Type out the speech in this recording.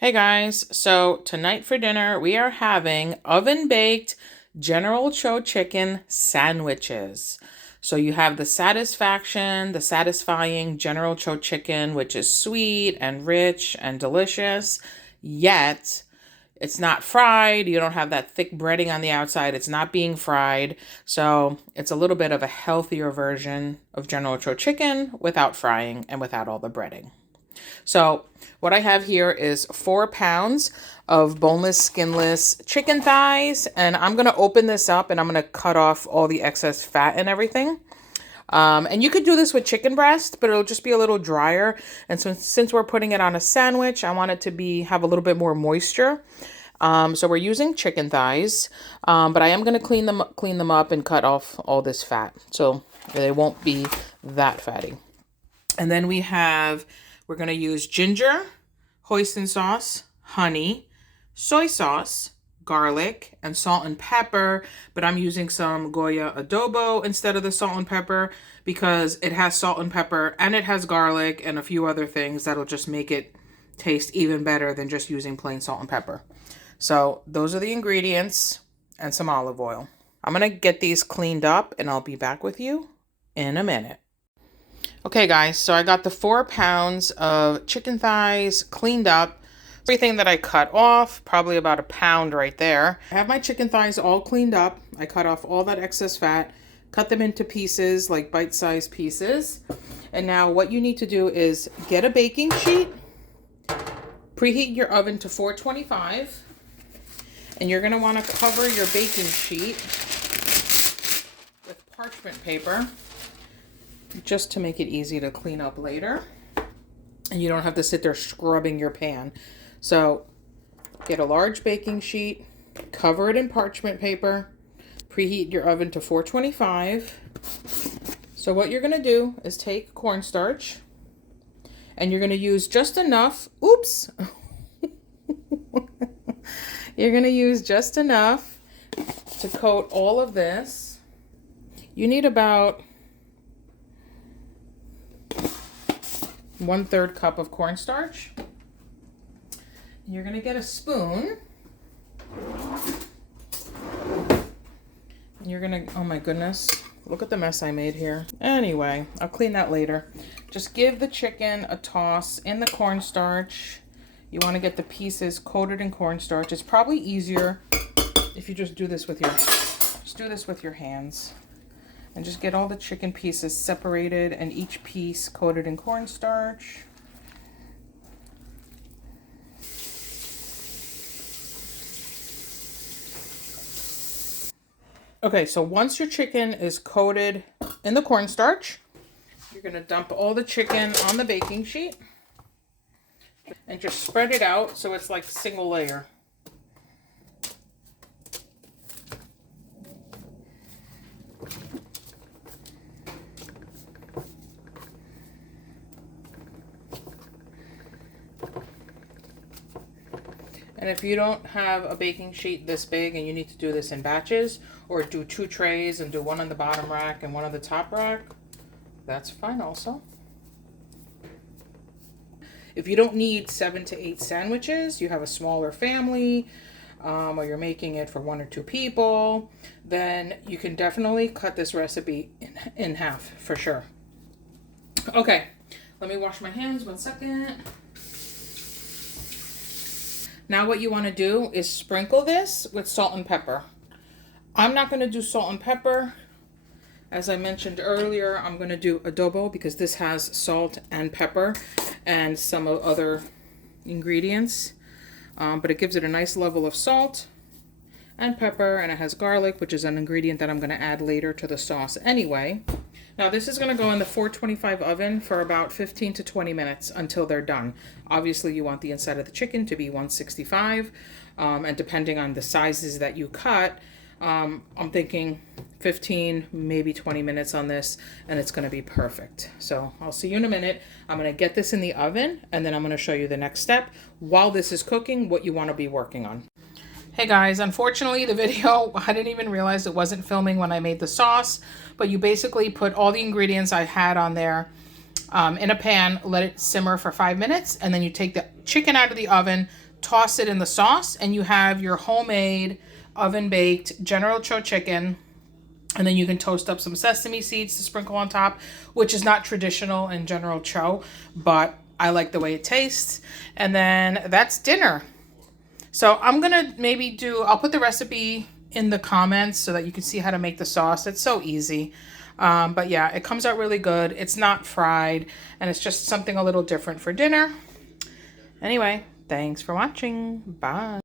Hey guys, so tonight for dinner we are having oven-baked General Tso chicken sandwiches. So you have the satisfying General Tso chicken, which is sweet and rich and delicious, yet it's not fried. You don't have that thick breading on the outside. It's not being fried. So it's a little bit of a healthier version of General Tso chicken without frying and without all the breading. So what I have here is 4 pounds of boneless, skinless chicken thighs, and I'm going to open this up and I'm going to cut off all the excess fat and everything. And you could do this with chicken breast, but it'll just be a little drier. And so since we're putting it on a sandwich, I want it to have a little bit more moisture. So we're using chicken thighs, but I am going to clean them up and cut off all this fat, so they won't be that fatty. And then we're going to use ginger, hoisin sauce, honey, soy sauce, garlic, and salt and pepper. But I'm using some Goya adobo instead of the salt and pepper because it has salt and pepper and it has garlic and a few other things that'll just make it taste even better than just using plain salt and pepper. So those are the ingredients and some olive oil. I'm going to get these cleaned up and I'll be back with you in a minute. Okay guys, so I got the 4 pounds of chicken thighs cleaned up. Everything that I cut off, probably about a pound right there. I have my chicken thighs all cleaned up. I cut off all that excess fat, cut them into pieces, like bite-sized pieces. And now what you need to do is get a baking sheet, preheat your oven to 425, and you're gonna wanna cover your baking sheet with parchment paper, just to make it easy to clean up later. And you don't have to sit there scrubbing your pan. So get a large baking sheet, cover it in parchment paper, preheat your oven to 425. So what you're gonna do is take cornstarch and you're gonna use just enough, oops. You're gonna use just enough to coat all of this. You need about 1/3 cup of cornstarch. You're gonna get a spoon. And you're gonna, oh my goodness, look at the mess I made here. Anyway, I'll clean that later. Just give the chicken a toss in the cornstarch. You wanna get the pieces coated in cornstarch. It's probably easier if you just do this with your hands. And just get all the chicken pieces separated and each piece coated in cornstarch. Okay, so once your chicken is coated in the cornstarch, you're gonna dump all the chicken on the baking sheet and just spread it out so it's like single layer. And if you don't have a baking sheet this big and you need to do this in batches, or do 2 trays and do one on the bottom rack and one on the top rack, that's fine also. If you don't need 7 to 8 sandwiches, you have a smaller family, or you're making it for 1 or 2 people, then you can definitely cut this recipe in half for sure. Okay, let me wash my hands 1 second. Now what you want to do is sprinkle this with salt and pepper. I'm not going to do salt and pepper. As I mentioned earlier, I'm going to do adobo because this has salt and pepper and some other ingredients. But it gives it a nice level of salt and pepper, and it has garlic, which is an ingredient that I'm going to add later to the sauce anyway. Now this is going to go in the 425 oven for about 15 to 20 minutes until they're done. Obviously you want the inside of the chicken to be 165, and depending on the sizes that you cut, I'm thinking 15, maybe 20 minutes on this, and it's going to be perfect. So I'll see you in a minute. I'm going to get this in the oven, and then I'm going to show you the next step while this is cooking, what you want to be working on. Hey guys, unfortunately the video, I didn't even realize it wasn't filming when I made the sauce, but you basically put all the ingredients I had on there in a pan, let it simmer for 5 minutes, and then you take the chicken out of the oven, toss it in the sauce, and you have your homemade oven-baked General Tso chicken. And then you can toast up some sesame seeds to sprinkle on top, which is not traditional in General Tso, but I like the way it tastes. And then that's dinner. So I'm going to maybe I'll put the recipe in the comments so that you can see how to make the sauce. It's so easy. But yeah, it comes out really good. It's not fried, and it's just something a little different for dinner. Anyway, thanks for watching. Bye.